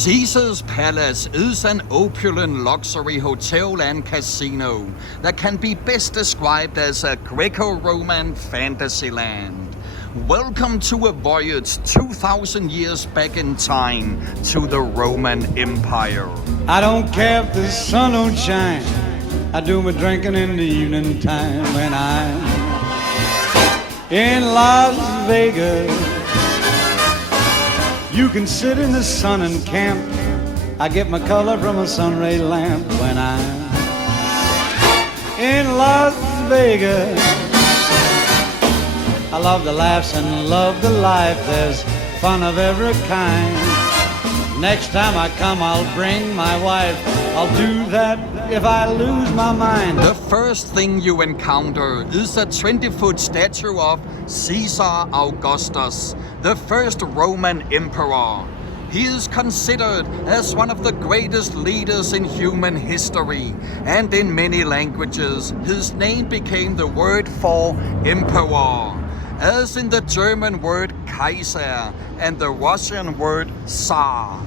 Caesar's Palace is an opulent luxury hotel and casino that can be best described as a Greco-Roman fantasy land. Welcome to a voyage 2,000 years back in time to the Roman Empire. I don't care if the sun don't shine. I do my drinking in the evening time when I'm in Las Vegas. You can sit in the sun and camp. I get my color from a sunray lamp when I'm in Las Vegas. I love the laughs and love the life. There's fun of every kind. Next time I come, I'll bring my wife. I'll do that if I lose my mind. The first thing you encounter is a 20-foot statue of Caesar Augustus, the first Roman emperor. He is considered as one of the greatest leaders in human history, and in many languages, his name became the word for emperor, as in the German word Kaiser and the Russian word Tsar.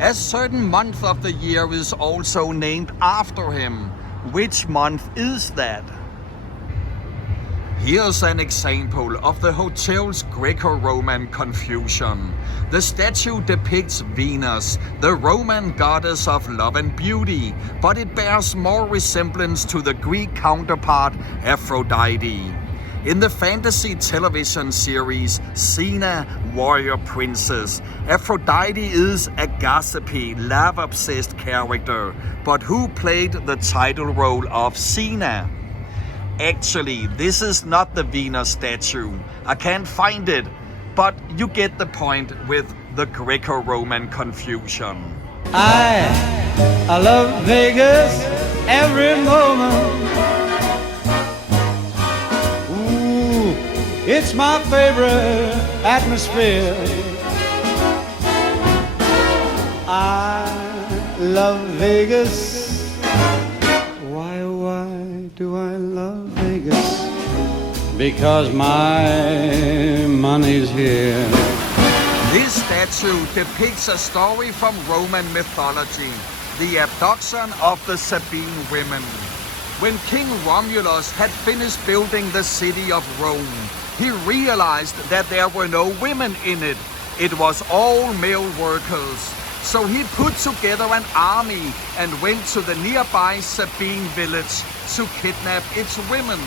A certain month of the year is also named after him. Which month is that? Here's an example of the hotel's Greco-Roman confusion. The statue depicts Venus, the Roman goddess of love and beauty, but it bears more resemblance to the Greek counterpart Aphrodite. In the fantasy television series Xena, Warrior Princess, Aphrodite is a gossipy, love-obsessed character, but who played the title role of Xena? Actually, this is not the Venus statue. I can't find it, but you get the point with the Greco-Roman confusion. I love Vegas every moment. It's my favorite atmosphere. I love Vegas. Why do I love Vegas? Because my money's here. This statue depicts a story from Roman mythology, the abduction of the Sabine women. When King Romulus had finished building the city of Rome, he realized that there were no women in it. It was all male workers. So he put together an army and went to the nearby Sabine village to kidnap its women.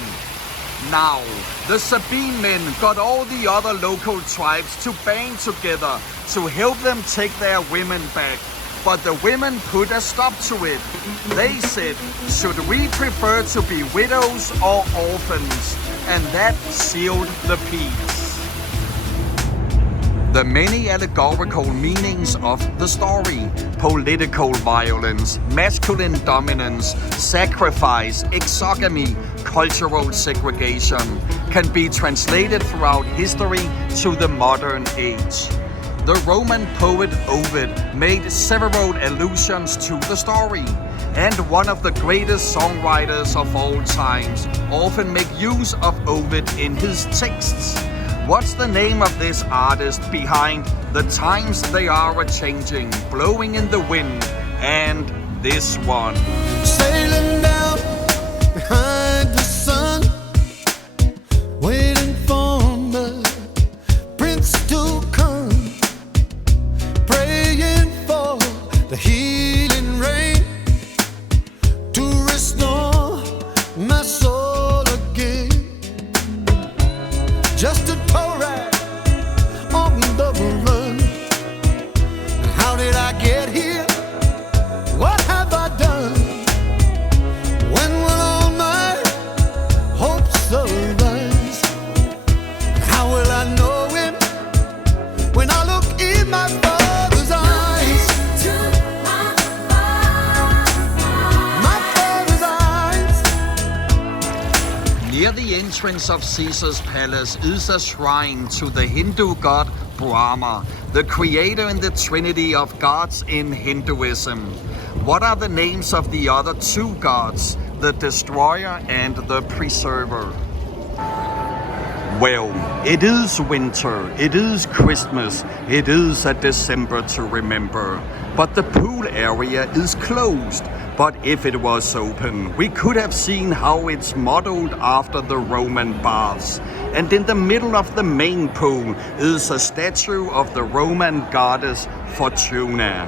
Now, the Sabine men got all the other local tribes to band together to help them take their women back. But the women put a stop to it. They said, should we prefer to be widows or orphans? And that sealed the peace. The many allegorical meanings of the story: political violence, masculine dominance, sacrifice, exogamy, cultural segregation, can be translated throughout history to the modern age. The Roman poet Ovid made several allusions to the story, and one of the greatest songwriters of all times often make use of Ovid in his texts. What's the name of this artist behind "The Times They Are A-Changing," "Blowing in the Wind," and this one? Sailing down behind the sun, waiting for the prince to come, praying for the healing rain to restore my soul again. Just a tow ride on the run. How did I get here? What have I done? When will all my hopes arise? How will I know him when I look in my father's eyes? My father's eyes. Near the entrance of Caesar's palace is a shrine to the Hindu god Brahma, the creator in the trinity of gods in Hinduism. What are the names of the other two gods, the destroyer and the preserver? Well, it is winter, it is Christmas, it is a December to remember. But the pool area is closed. But if it was open, we could have seen how it's modeled after the Roman baths. And in the middle of the main pool is a statue of the Roman goddess Fortuna.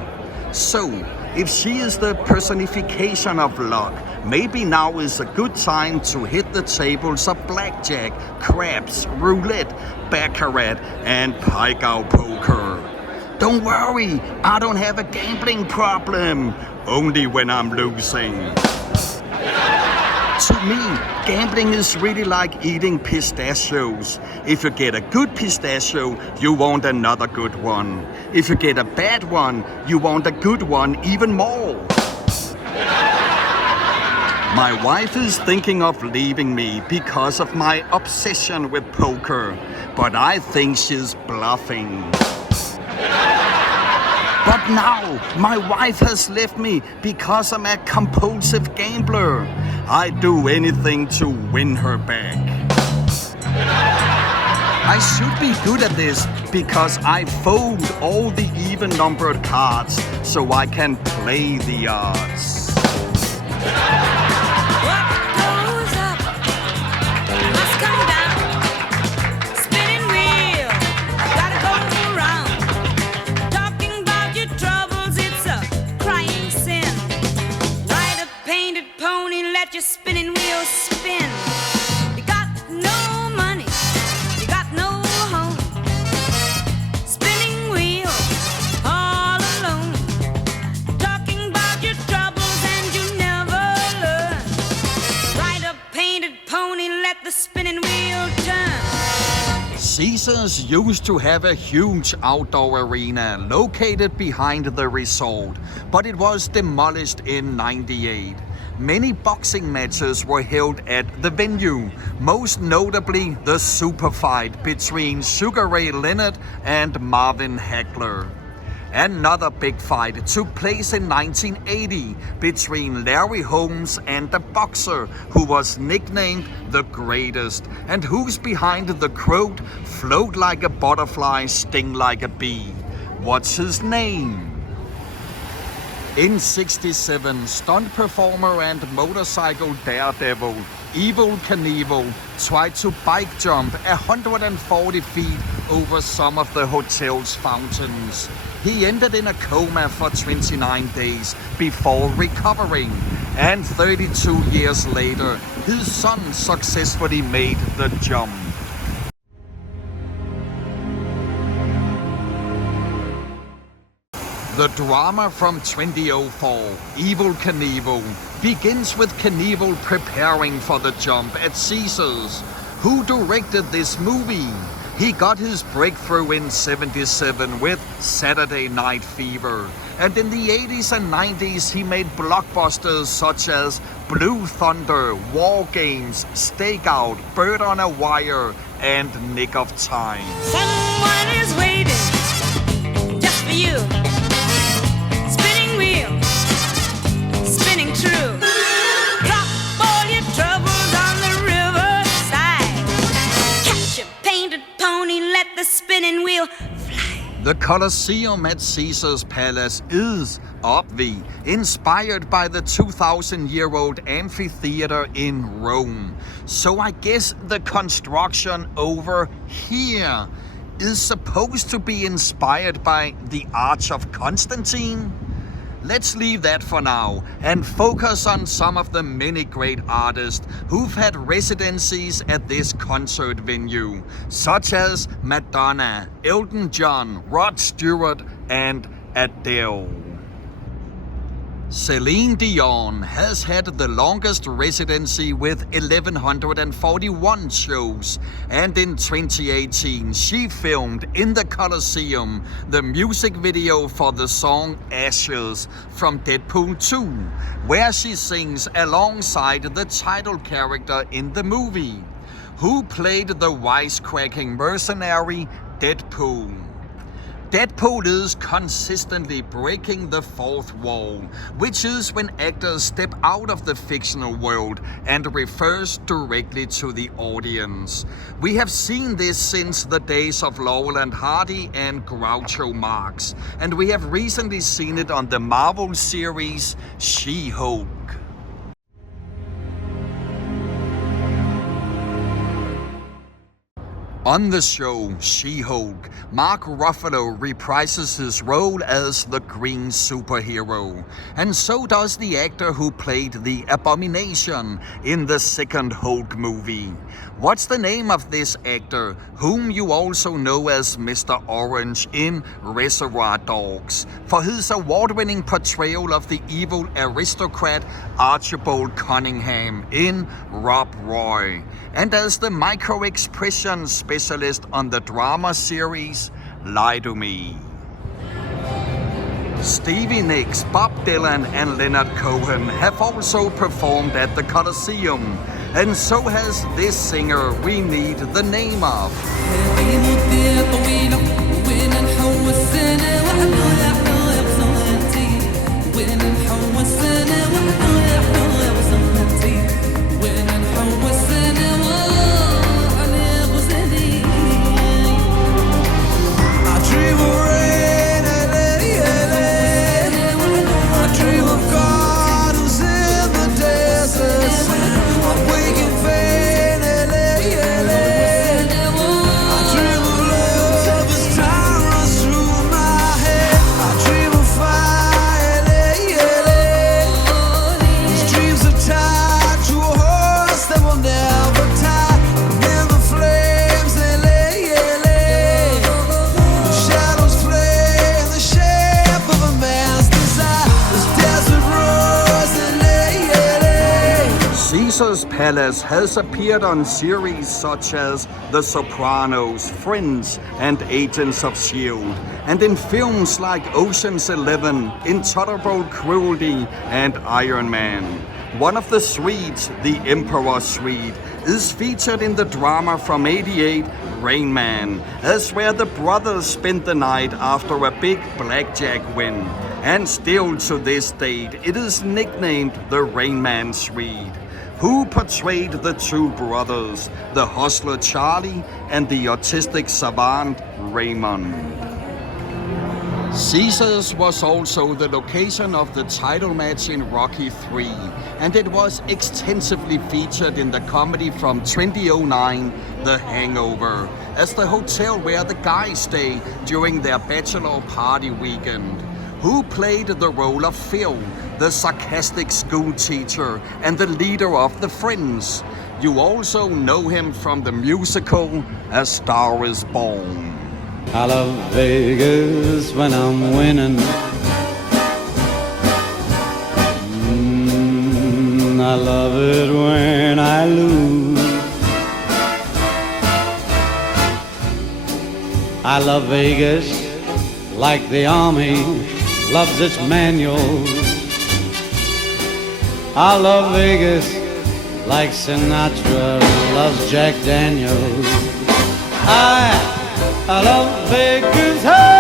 So, if she is the personification of luck, maybe now is a good time to hit the tables of blackjack, craps, roulette, baccarat, and pie-gow poker. Don't worry, I don't have a gambling problem, only when I'm losing. To me, gambling is really like eating pistachios. If you get a good pistachio, you want another good one. If you get a bad one, you want a good one even more. My wife is thinking of leaving me because of my obsession with poker, but I think she's bluffing. But now, my wife has left me because I'm a compulsive gambler. I do anything to win her back. I should be good at this because I fold all the even-numbered cards so I can play the odds. Your spinning wheel spin. You got no money, you got no home. Spinning wheel, all alone. Talking about your troubles and you never learn. Ride a painted pony, let the spinning wheel turn. Caesars used to have a huge outdoor arena located behind the resort, but it was demolished in '98. Many boxing matches were held at the venue, most notably the super fight between Sugar Ray Leonard and Marvin Hagler. Another big fight took place in 1980 between Larry Holmes and the boxer who was nicknamed the Greatest and who's behind the quote, "Float like a butterfly, sting like a bee." What's his name? In '67, stunt performer and motorcycle daredevil Evel Knievel tried to bike jump 140 feet over some of the hotel's fountains. He ended in a coma for 29 days before recovering, and 32 years later, his son successfully made the jump. The drama from 2004, Evel Knievel, begins with Knievel preparing for the jump at Caesars. Who directed this movie? He got his breakthrough in '77 with Saturday Night Fever. And in the 80s and 90s, he made blockbusters such as Blue Thunder, War Games, Stakeout, Bird on a Wire, and Nick of Time. Someone is waiting just for you. Spinning true. Drop all your troubles on the riverside. Catch a painted pony, let the spinning wheel fly. The Colosseum at Caesar's Palace is, obvi, inspired by the 2,000-year-old amphitheater in Rome. So I guess the construction over here is supposed to be inspired by the Arch of Constantine? Let's leave that for now and focus on some of the many great artists who've had residencies at this concert venue, such as Madonna, Elton John, Rod Stewart, and Adele. Celine Dion has had the longest residency with 1,141 shows, and in 2018 she filmed in the Colosseum the music video for the song Ashes from Deadpool 2, where she sings alongside the title character in the movie, who played the wisecracking mercenary Deadpool. Deadpool is consistently breaking the fourth wall, which is when actors step out of the fictional world and refers directly to the audience. We have seen this since the days of Laurel and Hardy and Groucho Marx, and we have recently seen it on the Marvel series She-Hulk. On the show She-Hulk, Mark Ruffalo reprises his role as the green superhero, and so does the actor who played the Abomination in the second Hulk movie. What's the name of this actor, whom you also know as Mr. Orange in Reservoir Dogs, for his award-winning portrayal of the evil aristocrat Archibald Cunningham in Rob Roy, and as the micro-expression specialist on the drama series Lie to Me. Stevie Nicks, Bob Dylan and Leonard Cohen have also performed at the Coliseum, and so has this singer we need the name of. Caesar's Palace has appeared on series such as The Sopranos, Friends, and Agents of S.H.I.E.L.D., and in films like Ocean's 11, Intolerable Cruelty, and Iron Man. One of the suites, the Emperor's Suite, is featured in the drama from '88, Rain Man, as where the brothers spent the night after a big blackjack win. And still to this date, it is nicknamed the Rain Man Suite. Who portrayed the two brothers, the hustler Charlie and the autistic savant Raymond. Caesars was also the location of the title match in Rocky III, and it was extensively featured in the comedy from 2009, The Hangover, as the hotel where the guys stay during their bachelor party weekend. Who played the role of Phil, the sarcastic school teacher and the leader of the Friends. You also know him from the musical A Star Is Born. I love Vegas when I'm winning. I love it when I lose. I love Vegas like the Army loves its manuals. I love Vegas like Sinatra loves Jack Daniels. I love Vegas. Hey!